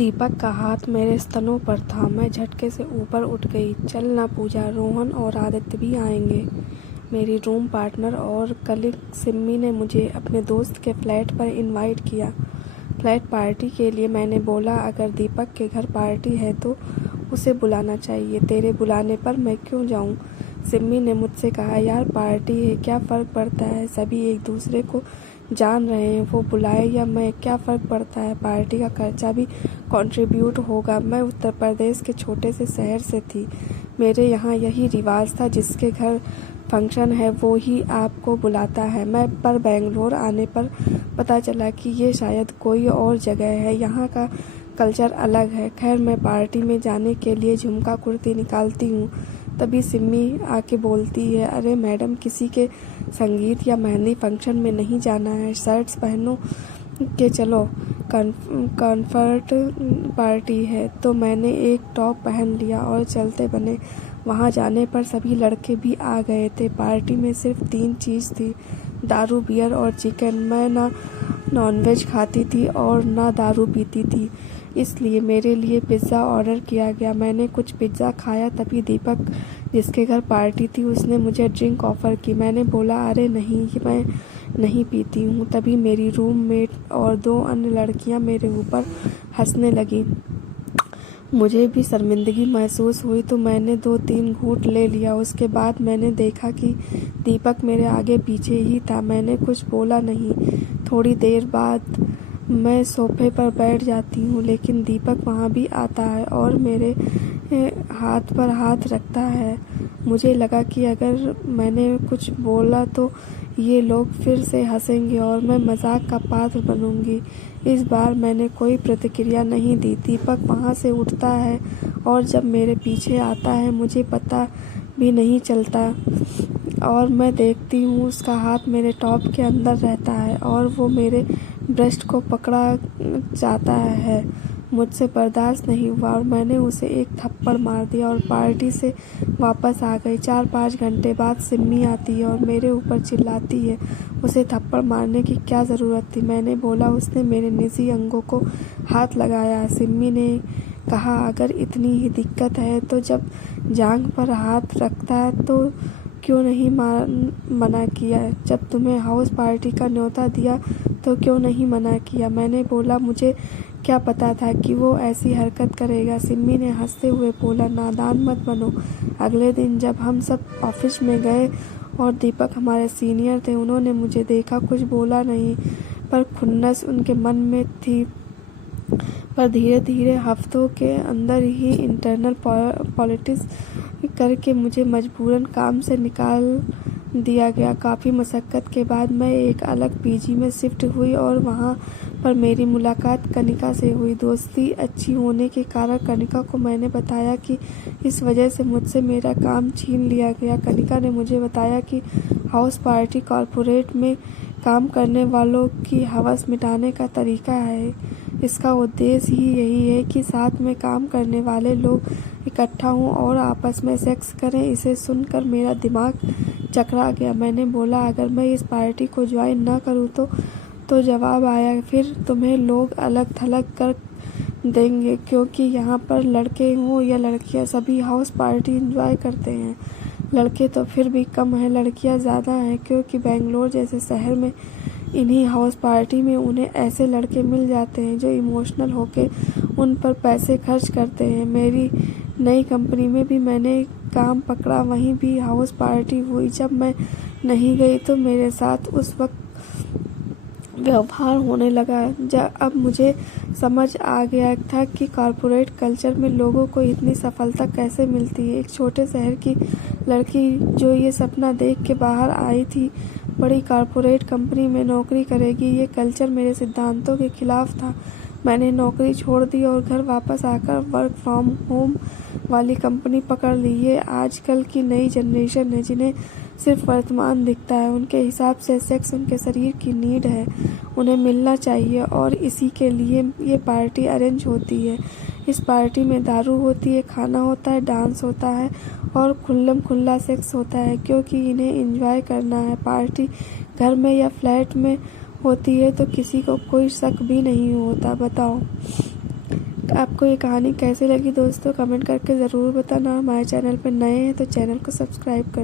दीपक का हाथ मेरे स्तनों पर था। मैं झटके से ऊपर उठ गई। चल ना पूजा, रोहन और आदित्य भी आएंगे। मेरी रूम पार्टनर और कलीग सिम्मी ने मुझे अपने दोस्त के फ्लैट पर इनवाइट किया। फ्लैट पार्टी के लिए मैंने बोला, अगर दीपक के घर पार्टी है तो उसे बुलाना चाहिए, तेरे बुलाने पर मैं क्यों जाऊं? सिम्मी ने मुझसे कहा, यार पार्टी है, क्या फ़र्क पड़ता है, सभी एक दूसरे को जान रहे हैं, वो बुलाए या मैं, क्या फ़र्क पड़ता है, पार्टी का खर्चा भी कंट्रीब्यूट होगा। मैं उत्तर प्रदेश के छोटे से शहर से थी, मेरे यहाँ यही रिवाज था, जिसके घर फंक्शन है वो ही आपको बुलाता है। मैं पर बेंगलोर आने पर पता चला कि ये शायद कोई और जगह है, यहाँ का कल्चर अलग है। खैर, मैं पार्टी में जाने के लिए झुमका कुर्ती निकालती हूँ, तभी सिम्मी आके बोलती है, अरे मैडम, किसी के संगीत या मेहंदी फंक्शन में नहीं जाना है, शर्ट्स पहनो के चलो, कम्फर्ट पार्टी है। तो मैंने एक टॉप पहन लिया और चलते बने। वहाँ जाने पर सभी लड़के भी आ गए थे। पार्टी में सिर्फ 3 चीज़ थी, दारू, बियर और चिकन। मैं ना नॉनवेज खाती थी और ना दारू पीती थी, इसलिए मेरे लिए पिज़्ज़ा ऑर्डर किया गया। मैंने कुछ पिज़्ज़ा खाया, तभी दीपक, जिसके घर पार्टी थी, उसने मुझे ड्रिंक ऑफ़र की। मैंने बोला, अरे नहीं, मैं नहीं पीती हूँ। तभी मेरी रूममेट और 2 अन्य लड़कियाँ मेरे ऊपर हंसने लगीं। मुझे भी शर्मिंदगी महसूस हुई, तो मैंने 2-3 घूंट ले लिया। उसके बाद मैंने देखा कि दीपक मेरे आगे पीछे ही था। मैंने कुछ बोला नहीं। थोड़ी देर बाद मैं सोफे पर बैठ जाती हूँ, लेकिन दीपक वहाँ भी आता है और मेरे हाथ पर हाथ रखता है। मुझे लगा कि अगर मैंने कुछ बोला तो ये लोग फिर से हंसेंगे और मैं मजाक का पात्र बनूंगी। इस बार मैंने कोई प्रतिक्रिया नहीं दी। दीपक वहाँ से उठता है और जब मेरे पीछे आता है, मुझे पता भी नहीं चलता और मैं देखती हूँ उसका हाथ मेरे टॉप के अंदर रहता है और वो मेरे ब्रेस्ट को पकड़ा जाता है। मुझसे बर्दाश्त नहीं हुआ और मैंने उसे एक थप्पड़ मार दिया और पार्टी से वापस आ गई। 4-5 घंटे बाद सिम्मी आती है और मेरे ऊपर चिल्लाती है, उसे थप्पड़ मारने की क्या ज़रूरत थी? मैंने बोला, उसने मेरे निजी अंगों को हाथ लगाया। सिम्मी ने कहा, अगर इतनी ही दिक्कत है तो जब जांघ पर हाथ रखता है तो क्यों नहीं मना किया? जब तुम्हें हाउस पार्टी का न्योता दिया तो क्यों नहीं मना किया? मैंने बोला, मुझे क्या पता था कि वो ऐसी हरकत करेगा। सिम्मी ने हंसते हुए बोला, नादान मत बनो। अगले दिन जब हम सब ऑफिस में गए और दीपक हमारे सीनियर थे, उन्होंने मुझे देखा, कुछ बोला नहीं, पर खुन्नस उनके मन में थी। पर धीरे धीरे हफ्तों के अंदर ही इंटरनल पॉलिटिक्स करके मुझे मजबूरन काम से निकाल दिया गया। काफ़ी मशक्क़त के बाद मैं एक अलग पीजी में शिफ्ट हुई और वहाँ पर मेरी मुलाकात कनिका से हुई। दोस्ती अच्छी होने के कारण कनिका को मैंने बताया कि इस वजह से मुझसे मेरा काम छीन लिया गया। कनिका ने मुझे बताया कि हाउस पार्टी कॉरपोरेट में काम करने वालों की हवस मिटाने का तरीका है। इसका उद्देश्य ही यही है कि साथ में काम करने वाले लोग इकट्ठा हों और आपस में सेक्स करें। इसे सुनकर मेरा दिमाग चकरा गया। मैंने बोला, अगर मैं इस पार्टी को ज्वाइन ना करूं तो जवाब आया, फिर तुम्हें लोग अलग थलग कर देंगे, क्योंकि यहाँ पर लड़के हों या लड़कियाँ, सभी हाउस पार्टी एंजॉय करते हैं। लड़के तो फिर भी कम हैं, लड़कियाँ ज़्यादा हैं, क्योंकि बेंगलोर जैसे शहर में इन्हीं हाउस पार्टी में उन्हें ऐसे लड़के मिल जाते हैं जो इमोशनल होके उन पर पैसे खर्च करते हैं। मेरी नई कंपनी में भी मैंने काम पकड़ा, वहीं भी हाउस पार्टी हुई। जब मैं नहीं गई तो मेरे साथ उस वक्त व्यवहार होने लगा। अब मुझे समझ आ गया था कि कॉरपोरेट कल्चर में लोगों को इतनी सफलता कैसे मिलती है। एक छोटे शहर की लड़की जो ये सपना देख के बाहर आई थी, बड़ी कॉरपोरेट कंपनी में नौकरी करेगी, ये कल्चर मेरे सिद्धांतों के खिलाफ था। मैंने नौकरी छोड़ दी और घर वापस आकर वर्क फ्रॉम होम वाली कंपनी पकड़ ली। ये आजकल की नई जनरेशन है, जिन्हें सिर्फ वर्तमान दिखता है। उनके हिसाब से सेक्स उनके शरीर की नीड है, उन्हें मिलना चाहिए और इसी के लिए ये पार्टी अरेंज होती है। इस पार्टी में दारू होती है, खाना होता है, डांस होता है और खुल्लम खुल्ला सेक्स होता है, क्योंकि इन्हें एंजॉय करना है। पार्टी घर में या फ्लैट में होती है तो किसी को कोई शक भी नहीं होता। बताओ, आपको ये कहानी कैसी लगी दोस्तों, कमेंट करके ज़रूर बताना। हमारे चैनल पर नए हैं तो चैनल को सब्सक्राइब कर